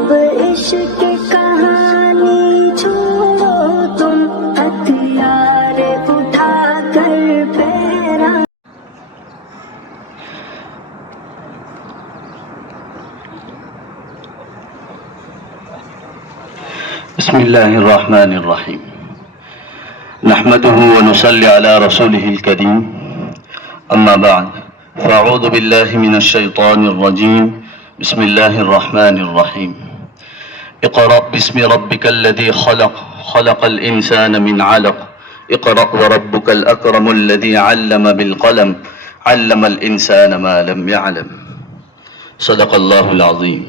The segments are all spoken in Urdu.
اب عشق کہانی چھوڑو تم ہتھیار اٹھا کر پیرا. بسم الله الرحمن الرحيم. نحمده ونصلي على رسوله الكريم. أما بعد، فأعوذ بالله من الشيطان الرجيم. بسم الله الرحمن الرحيم. اقرأ باسم ربك الذي خلق، خلق الإنسان من علق. اقرأ وربك الأكرم الذي علم بالقلم، علم الإنسان ما لم يعلم. صدق الله العظيم.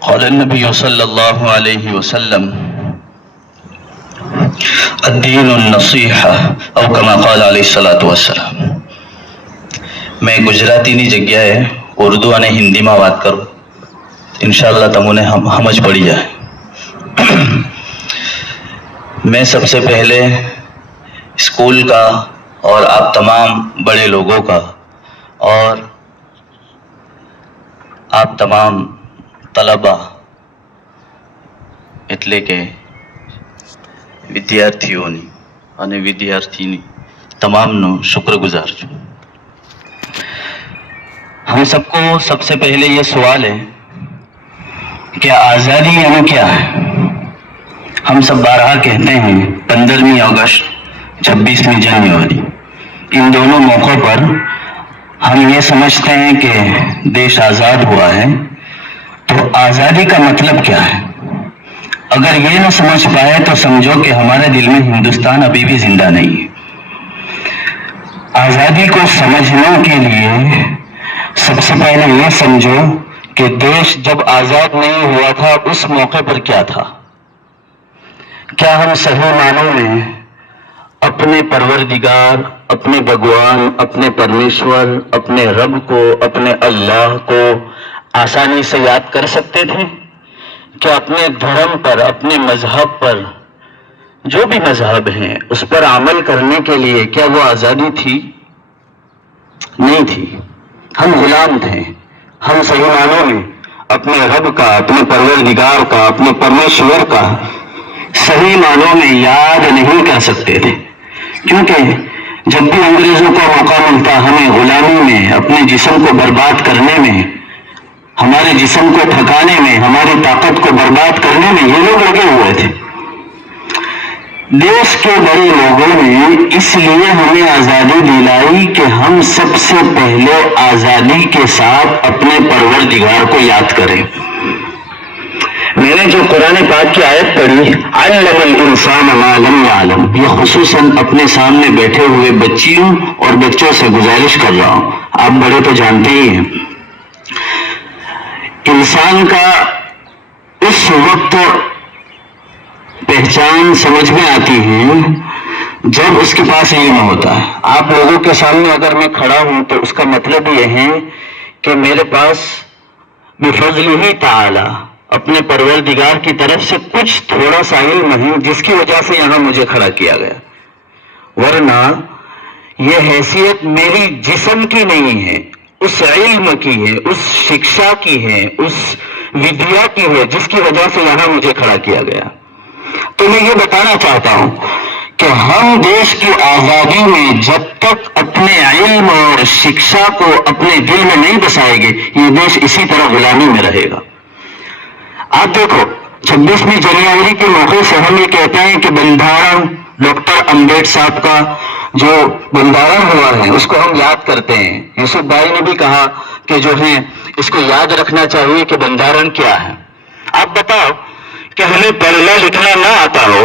قال النبي صلى الله عليه وسلم: الدین النصیحہ او کما قال علیہ الصلوۃ والسلام. میں گجراتی ની જગ્યાએ ઉર્દુ અને હિન્દીમાં વાત કરું. ઇન્શાઅલ્લાહ તમને સમજ પડી જાય. میں سب سے پہلے اسکول کا اور آپ تمام بڑے لوگوں کا اور آپ تمام طلبا એટલે કે વિદ્યાર્થીઓની અને વિદ્યાર્થીની તમામનો શુક્રગુજાર છું. ہم سب کو سب سے پہلے یہ سوال ہے کہ آزادی یعنی کیا ہے. ہم سب بارہا کہتے ہیں 15ویں اگست 26ویں جنوری ان دونوں موقعوں پر ہم یہ سمجھتے ہیں کہ دیش آزاد ہوا ہے. تو آزادی کا مطلب کیا ہے؟ اگر یہ نہ سمجھ پائے تو سمجھو کہ ہمارے دل میں ہندوستان ابھی بھی زندہ نہیں ہے. آزادی کو سمجھنے کے لیے سب سے پہلے یہ سمجھو کہ دیش جب آزاد نہیں ہوا تھا اس موقع پر کیا تھا. کیا ہم صحیح معنوں میں اپنے پروردگار، اپنے بھگوان، اپنے پرمیشور، اپنے رب کو، اپنے اللہ کو آسانی سے یاد کر سکتے تھے؟ کہ اپنے دھرم پر، اپنے مذہب پر، جو بھی مذہب ہیں اس پر عمل کرنے کے لیے کیا وہ آزادی تھی؟ نہیں تھی. ہم غلام تھے. ہم صحیح معنوں میں اپنے رب کا، اپنے پروردگار کا، اپنے پرمیشور کا صحیح معنوں میں یاد نہیں کر سکتے تھے. کیونکہ جب بھی انگریزوں کا موقع ملتا ہمیں غلامی میں، اپنے جسم کو برباد کرنے میں، ہمارے جسم کو تھکانے میں، ہماری طاقت کو برباد کرنے میں یہ لوگ لگے ہوئے تھے. دیش کے بڑے لوگوں نے اس لیے ہمیں آزادی دلائی کہ ہم سب سے پہلے آزادی کے ساتھ اپنے پروردگار کو یاد کریں. میں نے جو قرآن پاک کی آیت پڑھی علم الانسان ما لم یعلم، یہ خصوصاً اپنے سامنے بیٹھے ہوئے بچیوں اور بچوں سے گزارش کر رہا ہوں. آپ بڑے تو جانتے ہی ہیں انسان کا اس وقت پہچان سمجھ میں آتی ہے جب اس کے پاس علم ہوتا ہے. آپ لوگوں کے سامنے اگر میں کھڑا ہوں تو اس کا مطلب یہ ہے کہ میرے پاس بفضلہ تعالی، اپنے پروردگار کی طرف سے کچھ تھوڑا سا علم ہے جس کی وجہ سے یہاں مجھے کھڑا کیا گیا. ورنہ یہ حیثیت میری جسم کی نہیں ہے، اس علم کی ہے، اس شکشا کی ہے، اس ودیا کی ہے جس کی وجہ سے یہاں مجھے کھڑا کیا گیا. تو میں یہ بتانا چاہتا ہوں کہ ہم دیش کی آزادی میں جب تک اپنے علم اور شکشا کو اپنے دل میں نہیں بسائیں گے یہ دیش اسی طرح غلامی میں رہے گا. آپ دیکھو 26ویں جنوری کے موقع سے ہم یہ کہتے ہیں کہ بندھارن ڈاکٹر امبیڈکر صاحب کا جو بندھارن ہوا ہے اس کو ہم یاد کرتے ہیں. یوسف بھائی نے بھی کہا کہ جو ہے اس کو یاد رکھنا چاہیے کہ بندھارن کیا ہے. آپ بتاؤ کہ ہمیں پڑھنا لکھنا نہ آتا ہو،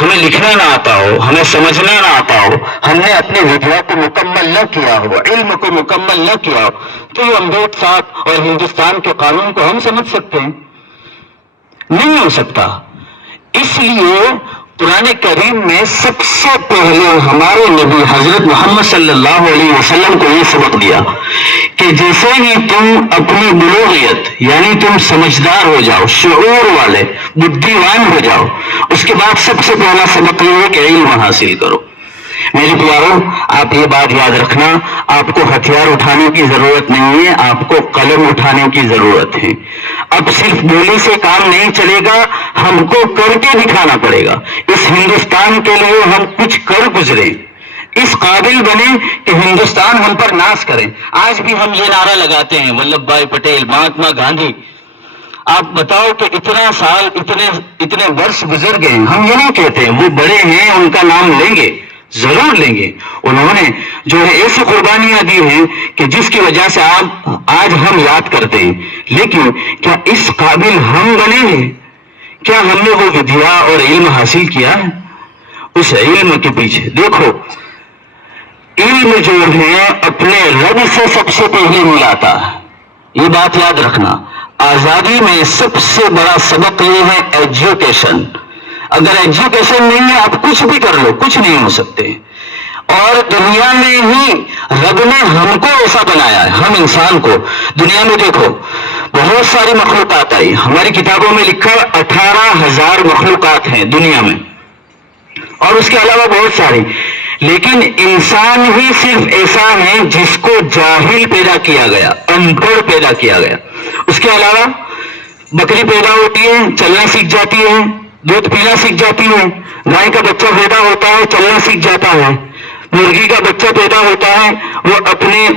ہمیں لکھنا نہ آتا ہو، ہمیں سمجھنا نہ آتا ہو، ہم نے اپنے ودیا کو مکمل نہ کیا ہو، علم کو مکمل نہ کیا ہو، تو یہ امبیڈکر صاحب اور ہندوستان کے قانون کو ہم سمجھ سکتے ہیں؟ نہیں ہو سکتا. اس لیے قرآن کریم میں سب سے پہلے ہمارے نبی حضرت محمد صلی اللہ علیہ وسلم کو یہ سبق دیا کہ جیسے ہی تم اپنی بلوغیت یعنی تم سمجھدار ہو جاؤ، شعور والے، بدھیوان ہو جاؤ، اس کے بعد سب سے پہلا سبق یہ ہے کہ علم حاصل کرو. میرے پیاروں، آپ یہ بات یاد رکھنا، آپ کو ہتھیار اٹھانے کی ضرورت نہیں ہے، آپ کو قلم اٹھانے کی ضرورت ہے۔ اب صرف بولی سے کام نہیں چلے گا، ہم کو کر کے دکھانا پڑے گا۔ اس ہندوستان کے لیے ہم کچھ کر گزرے، اس قابل بنے کہ ہندوستان ہم پر ناز کرے۔ آج بھی ہم یہ نعرہ لگاتے ہیں، ولبھ بھائی پٹیل، مہاتما گاندھی۔ آپ بتاؤ کہ اتنا سال، اتنے برس گزر گئے، ہم یہ نہیں کہتے وہ بڑے ہیں، ان کا نام لیں گے، ضرور لیں گے۔ انہوں نے جو ہے ایسی قربانیاں دی ہیں کہ جس کی وجہ سے آج ہم یاد کرتے ہیں، لیکن کیا اس قابل ہم بنے ہیں؟ کیا ہم نے وہ ودیا اور علم حاصل کیا ہے؟ اس علم کے پیچھے دیکھو، علم جو ہے اپنے رب سے سب سے پہلے ملاتا ہے، یہ بات یاد رکھنا۔ آزادی میں سب سے بڑا سبق یہ ہے ایجوکیشن۔ اگر ایجوکیشن نہیں ہے آپ کچھ بھی کر لو، کچھ نہیں ہو سکتے۔ اور دنیا میں ہی رب نے ہم کو ایسا بنایا ہے، ہم انسان کو۔ دنیا میں دیکھو بہت ساری مخلوقات آئی، ہماری کتابوں میں لکھا 18,000 مخلوقات ہیں دنیا میں، اور اس کے علاوہ بہت ساری، لیکن انسان ہی صرف ایسا ہے جس کو جاہل پیدا کیا گیا، ان پڑھ پیدا کیا گیا۔ اس کے علاوہ بکری پیدا ہوتی ہے، چلنا سیکھ جاتی ہے، دودھ پینا سیکھ جاتی ہے، گائے کا بچہ پیدا ہوتا ہے، چلنا سیکھ جاتا ہے، مرغی کا بچہ پیدا ہوتا ہے، وہ اپنے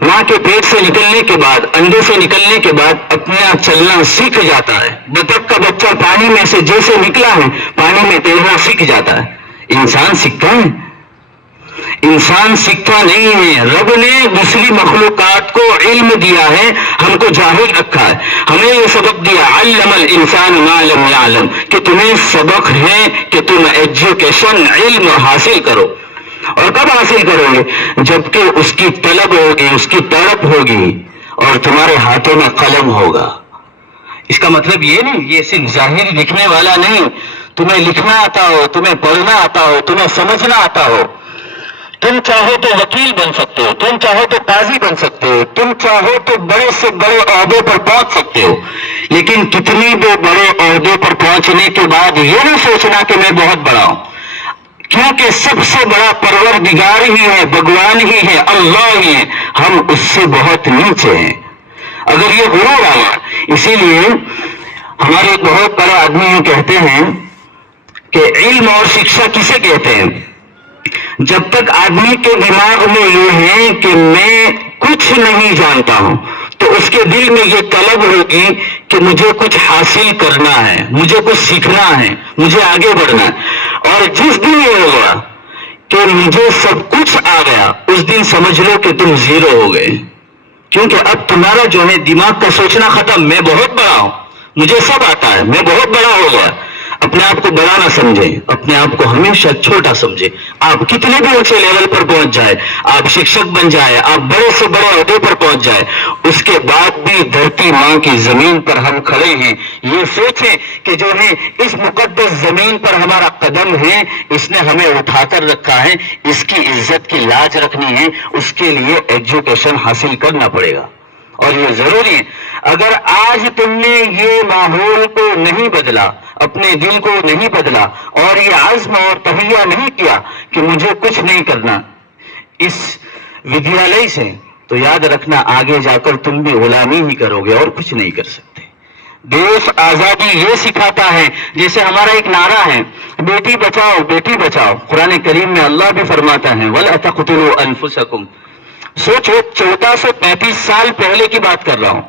ماں کے پیٹ سے نکلنے کے بعد، انڈے سے نکلنے کے بعد اپنا چلنا سیکھ جاتا ہے۔ بطخ کا بچہ پانی میں سے جیسے نکلا ہے پانی میں تیرنا سیکھ جاتا ہے۔ انسان سیکھتا ہے؟ انسان سیکھتا نہیں ہے، رب نے دوسری مخلوقات کو علم دیا ہے، ہم کو جاہل رکھا ہے۔ ہمیں یہ سبق دیا، علم الانسان ما لم یعلم، کہ تمہیں سبق ہے کہ تم ایجوکیشن، علم حاصل کرو۔ اور کب حاصل کرو گے؟ جبکہ اس کی طلب ہوگی، اس کی تڑپ ہوگی، اور تمہارے ہاتھوں میں قلم ہوگا۔ اس کا مطلب یہ نہیں، یہ صرف ظاہر لکھنے والا نہیں، تمہیں لکھنا آتا ہو، تمہیں پڑھنا آتا ہو، تمہیں سمجھنا آتا ہو۔ تم چاہو تو وکیل بن سکتے ہو، تم چاہو تو قاضی بن سکتے ہو، تم چاہو تو بڑے سے بڑے عہدے پر پہنچ سکتے ہو، لیکن کتنی بھی بڑے عہدے پر پہنچنے کے بعد یہ نہ سوچنا کہ میں بہت بڑا ہوں، کیونکہ سب سے بڑا پروردگار ہی ہے، بھگوان ہی ہے، اللہ ہی ہے، ہم اس سے بہت نیچے ہیں۔ اگر یہ غرور آیا، اسی لیے ہمارے ایک بہت بڑے آدمی یہ کہتے ہیں کہ علم اور شکشا کسے کہتے ہیں؟ جب تک آدمی کے دماغ میں یہ ہے کہ میں کچھ نہیں جانتا ہوں، تو اس کے دل میں یہ طلب ہوگی کہ مجھے کچھ حاصل کرنا ہے، مجھے کچھ سیکھنا ہے، مجھے آگے بڑھنا ہے۔ اور جس دن یہ ہوگا کہ مجھے سب کچھ آ گیا، اس دن سمجھ لو کہ تم زیرو ہو گئے، کیونکہ اب تمہارا جو ہے دماغ کا سوچنا ختم، میں بہت بڑا ہوں، مجھے سب آتا ہے، میں بہت بڑا ہو گیا۔ اپنے آپ کو بڑا نہ سمجھے، اپنے آپ کو ہمیشہ چھوٹا سمجھے۔ آپ کتنے بھی اونچے لیول پر پہنچ جائے، آپ شکشک بن جائے، آپ بڑے سے بڑے عہدے پر پہنچ جائے، اس کے بعد بھی دھرتی ماں کی زمین پر ہم کھڑے ہیں۔ یہ سوچیں کہ جو ہے اس مقدس زمین پر ہمارا قدم ہے، اس نے ہمیں اٹھا کر رکھا ہے، اس کی عزت کی لاج رکھنی ہے، اس کے لیے ایجوکیشن حاصل کرنا پڑے گا، اور یہ ضروری ہے۔ اگر آج تم نے یہ ماحول کو نہیں بدلا، اپنے دل کو نہیں بدلا، اور یہ عزم اور تہیہ نہیں کیا کہ مجھے کچھ نہیں کرنا اس ودیالیہ سے، تو یاد رکھنا آگے جا کر تم بھی غلامی ہی کرو گے اور کچھ نہیں کر سکتے۔ دیش آزادی یہ سکھاتا ہے، جیسے ہمارا ایک نعرہ ہے، بیٹی بچاؤ بیٹی بچاؤ۔ قرآن کریم میں اللہ بھی فرماتا ہے وَلَا تَقْتُلُوا أَنفُسَكُمْ۔ سوچو 1435 سال پہلے کی بات کر رہا ہوں،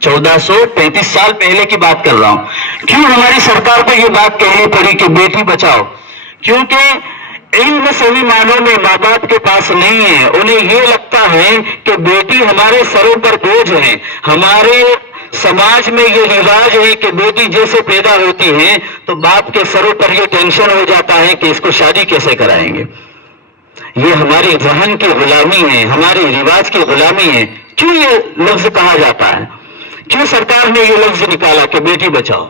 1435 سال پہلے کی بات کر رہا ہوں۔ کیوں ہماری سرکار کو یہ بات کہنی پڑی کہ بیٹی بچاؤ؟ کیونکہ علم صحیح معنوں میں ماں باپ کے پاس نہیں ہے، انہیں یہ لگتا ہے کہ بیٹی ہمارے سروں پر بوجھ ہے۔ ہمارے سماج میں یہ رواج ہے کہ بیٹی جیسے پیدا ہوتی ہے تو باپ کے سروں پر یہ ٹینشن ہو جاتا ہے کہ اس کو شادی کیسے کرائیں گے۔ یہ ہماری ذہن کی غلامی ہے، ہماری رواج کی غلامی ہے۔ کیوں یہ لفظ کہا جاتا ہے؟ کیوں سرکار نے یہ لفظ نکالا کہ بیٹی بچاؤ؟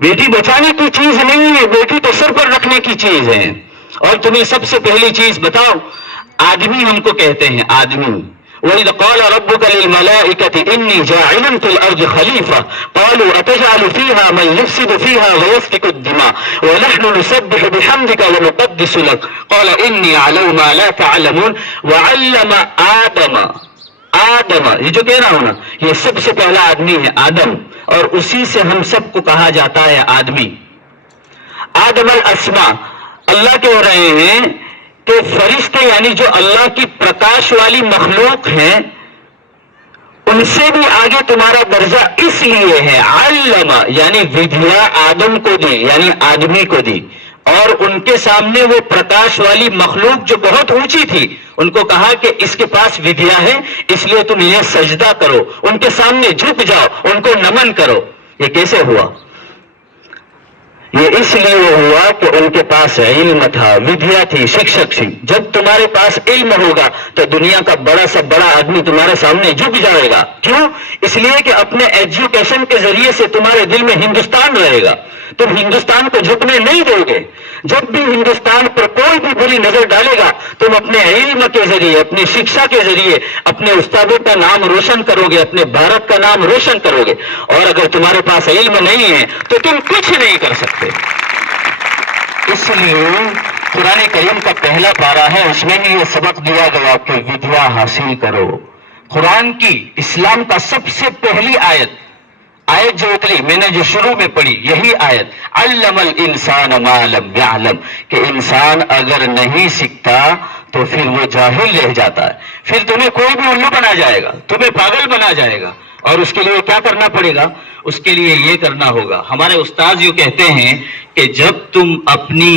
بیٹی بچانے کی چیز نہیں ہے، بیٹی تو سر پر رکھنے کی چیز ہے۔ اور تمہیں سب سے پہلی چیز بتاؤ، آدمی ہم کو کہتے ہیں، آدمی، وَإِذْ قَالَ رَبُّكَ لِلْمَلَائِكَةِ إِنِّي جَاعِلٌ فِي الْأَرْضِ خَلِيفَةً قَالُوا أَتَجْعَلُ فِيهَا مَن يُفْسِدُ فِيهَا وَيَسْفِكُ الدِّمَاءَ وَنَحْنُ نُسَبِّحُ بِحَمْدِكَ وَنُقَدِّسُ لَكَ قَالَ إِنِّي أَعْلَمُ مَا لَا تَعْلَمُونَ وَعَلَّمَ آدَمَ یہ جو کہہ رہا ہوں نا، یہ سب سے پہلا آدمی ہے آدم، اور اسی سے ہم سب کو کہا جاتا ہے آدمی. آدم الاسماء. اللہ کہہ رہے ہیں کہ فرشتے یعنی جو اللہ کی پرکاش والی مخلوق ہیں ان سے بھی آگے تمہارا درجہ اس لیے ہے. علم یعنی ودیا آدم کو دی، یعنی آدمی کو دی، اور ان کے سامنے وہ پرکاش والی مخلوق جو بہت اونچی تھی ان کو کہا کہ اس کے پاس ودیا ہے، اس لیے تم یہ سجدہ کرو، ان کے سامنے جھک جاؤ، ان کو نمن کرو. یہ کیسے ہوا؟ یہ اس لیے ہوا کہ ان کے پاس علم تھا، ودیا تھی، شکشک تھی. جب تمہارے پاس علم ہوگا تو دنیا کا بڑا سے بڑا آدمی تمہارے سامنے جھک جائے گا. کیوں؟ اس لیے کہ اپنے ایجوکیشن کے ذریعے سے تمہارے دل میں ہندوستان رہے گا. تم ہندوستان کو جھکنے نہیں دو گے. جب بھی ہندوستان پر کوئی بھی بری نظر ڈالے گا تم اپنے علم کے ذریعے، اپنی شکشا کے ذریعے اپنے استادوں کا نام روشن کرو گے، اپنے بھارت کا نام روشن کرو گے. اور اگر تمہارے پاس علم نہیں ہے تو تم کچھ نہیں کر سکتے. اس لیے قرآن کریم کا پہلا پارہ ہے، اس میں بھی یہ سبق دیا گیا کہ ودیا حاصل کرو. قرآن کی اسلام کا سب سے پہلی آیت جو اتری میں نے جو شروع میں پڑھی یہی آیت، علم الانسان ما لم یعلم، کہ انسان اگر نہیں سیکھتا تو پھر وہ جاہل رہ جاتا ہے. پھر تمہیں کوئی بھی الو بنا جائے گا، تمہیں پاگل بنا جائے گا. اور اس کے لیے کیا کرنا پڑے گا؟ اس کے لیے یہ کرنا ہوگا. ہمارے استاد یوں کہتے ہیں کہ جب تم اپنی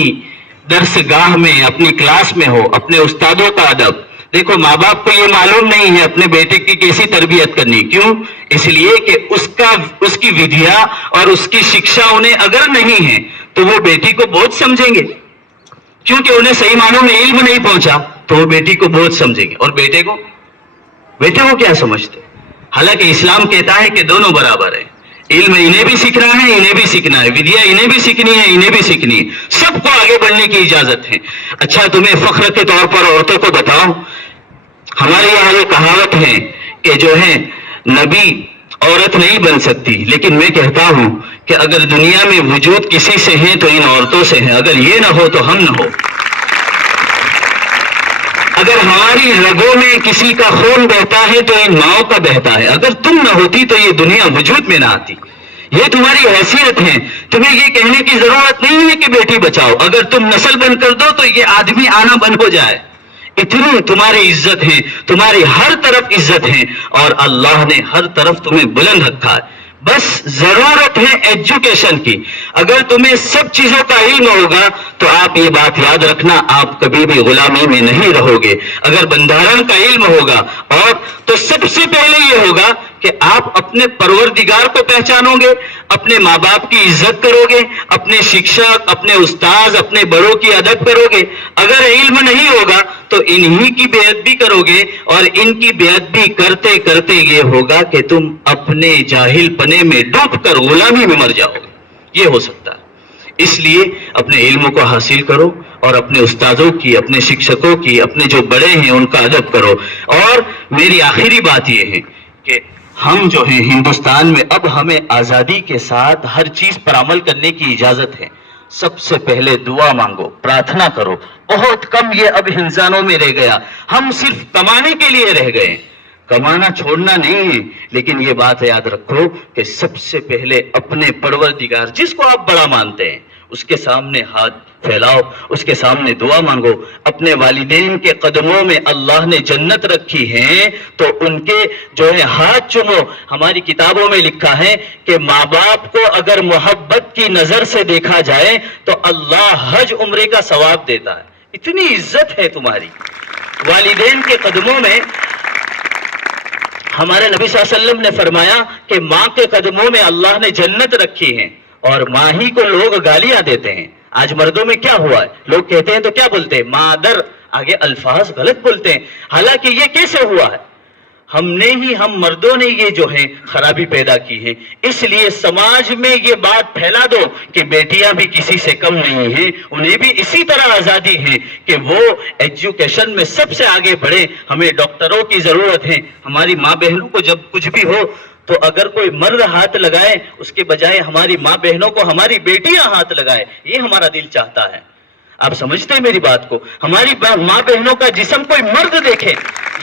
درس گاہ میں، اپنی کلاس میں ہو، اپنے استادوں کا ادب دیکھو. ماں باپ کو یہ معلوم نہیں ہے اپنے بیٹے کی کیسی تربیت کرنی. کیوں؟ اس لیے کہ اس کی ودیا اور اس کی شکشا انہیں اگر نہیں ہے تو وہ بیٹی کو بوجھ سمجھیں گے، کیونکہ انہیں صحیح معنوں میں علم نہیں پہنچا تو وہ بیٹی کو بوجھ سمجھیں گے. اور بیٹے کو کیا سمجھتے؟ حالانکہ اسلام کہتا ہے کہ دونوں برابر ہیں. علم انہیں بھی سیکھنا ہے، انہیں بھی سیکھنا ہے، ودیا انہیں بھی سیکھنی ہے، انہیں بھی سیکھنی ہے. سب کو آگے بڑھنے کی اجازت ہے. اچھا تمہیں فخر کے طور پر عورتوں کو بتاؤ، ہمارے یہاں یہ کہاوت ہے کہ جو ہے نبی عورت نہیں بن سکتی، لیکن میں کہتا ہوں کہ اگر دنیا میں وجود کسی سے ہے تو ان عورتوں سے ہے. اگر یہ نہ ہو تو ہم نہ ہو. اگر ہماری رگوں میں کسی کا خون بہتا ہے تو ان ماؤں کا بہتا ہے. اگر تم نہ ہوتی تو یہ دنیا وجود میں نہ آتی. یہ تمہاری حیثیت ہے. تمہیں یہ کہنے کی ضرورت نہیں ہے کہ بیٹی بچاؤ. اگر تم نسل بند کر دو تو یہ آدمی آنا بند ہو جائے. اتنی تمہاری عزت ہے، تمہاری ہر طرف عزت ہے، اور اللہ نے ہر طرف تمہیں بلند رکھا ہے. بس ضرورت ہے ایجوکیشن کی. اگر تمہیں سب چیزوں کا علم ہوگا تو آپ یہ بات یاد رکھنا، آپ کبھی بھی غلامی میں نہیں رہو گے. اگر بندھارن کا علم ہوگا اور تو سب سے پہلے یہ ہوگا کہ آپ اپنے پروردگار کو پہچانو گے، اپنے ماں باپ کی عزت کرو گے، اپنے شکشک، اپنے استاذ، اپنے بڑوں کی ادب کرو گے. اگر علم نہیں ہوگا تو انہی کی بے ادبی کرو گے، اور ان کی بے ادبی کرتے کرتے یہ ہوگا کہ تم اپنے جاہل پنے میں ڈوب کر غلامی میں مر جاؤ گے. یہ ہو سکتا ہے. اس لیے اپنے علم کو حاصل کرو اور اپنے استادوں کی، اپنے شکشکوں کی، اپنے جو بڑے ہیں ان کا ادب کرو. اور میری آخری بات یہ ہے کہ ہم جو ہیں ہندوستان میں اب ہمیں آزادی کے ساتھ ہر چیز پر عمل کرنے کی اجازت ہے. سب سے پہلے دعا مانگو، پرارتھنا کرو. بہت کم یہ اب انسانوں میں رہ گیا. ہم صرف کمانے کے لیے رہ گئے. کمانا چھوڑنا نہیں ہے، لیکن یہ بات یاد رکھو کہ سب سے پہلے اپنے پروردگار جس کو آپ بڑا مانتے ہیں اس کے سامنے ہاتھ پھیلاؤ، اس کے سامنے دعا مانگو. اپنے والدین کے قدموں میں اللہ نے جنت رکھی ہے تو ان کے جو ہے ہاتھ چومو. ہماری کتابوں میں لکھا ہے کہ ماں باپ کو اگر محبت کی نظر سے دیکھا جائے تو اللہ حج عمرے کا ثواب دیتا ہے. اتنی عزت ہے تمہاری والدین کے قدموں میں. ہمارے نبی صلی اللہ علیہ وسلم نے فرمایا کہ ماں کے قدموں میں اللہ نے جنت رکھی ہے، اور ماں ہی کو لوگ گالیاں دیتے ہیں. آج مردوں میں کیا ہوا ہے؟ لوگ کہتے ہیں تو کیا بولتے ہیں؟ مادر، آگے الفاظ غلط بولتے ہیں. حالانکہ یہ کیسے ہوا ہے؟ ہم مردوں نے یہ جو ہے خرابی پیدا کی ہے. اس لیے سماج میں یہ بات پھیلا دو کہ بیٹیاں بھی کسی سے کم نہیں ہیں, انہیں بھی اسی طرح آزادی ہے کہ وہ ایجوکیشن میں سب سے آگے بڑھے. ہمیں ڈاکٹروں کی ضرورت ہے. ہماری ماں بہنوں کو جب کچھ بھی ہو تو اگر کوئی مرد ہاتھ لگائے اس کے بجائے ہماری ماں بہنوں کو ہماری بیٹیاں ہاتھ لگائے, یہ ہمارا دل چاہتا ہے. آپ سمجھتے ہیں میری بات کو؟ ہماری ماں بہنوں کا جسم کوئی مرد دیکھے,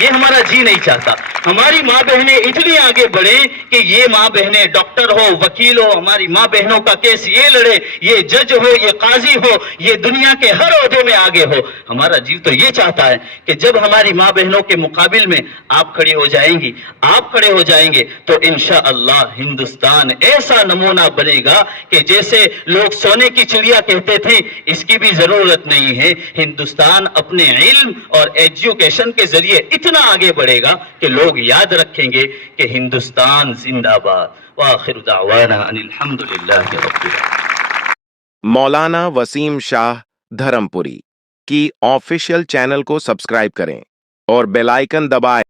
یہ ہمارا جی نہیں چاہتا. ہماری ماں بہنیں اتنی آگے بڑھیں کہ یہ ماں بہنیں ڈاکٹر ہو, وکیل ہو, ہماری ماں بہنوں کا کیس یہ لڑے, یہ جج ہو, یہ قاضی ہو, یہ دنیا کے ہر عہدے میں آگے ہو. ہمارا جی تو یہ چاہتا ہے کہ جب ہماری ماں بہنوں کے مقابل میں آپ کھڑی ہو جائیں گی, آپ کھڑے ہو جائیں گے تو انشاءاللہ ہندوستان ایسا نمونہ بنے گا کہ جیسے لوگ سونے کی چڑیا کہتے تھے, اس کی بھی ضرورت نہیں ہے. ہندوستان اپنے علم اور ایجوکیشن کے ذریعے اتنا آگے بڑھے گا کہ لوگ یاد رکھیں گے کہ ہندوستان زندہ باد. وآخر دعوانا ان الحمدللہ رب العالمین. مولانا وسیم شاہ دھرم پوری کی آفیشیل چینل کو سبسکرائب کریں اور بیل آئیکن دبائیں.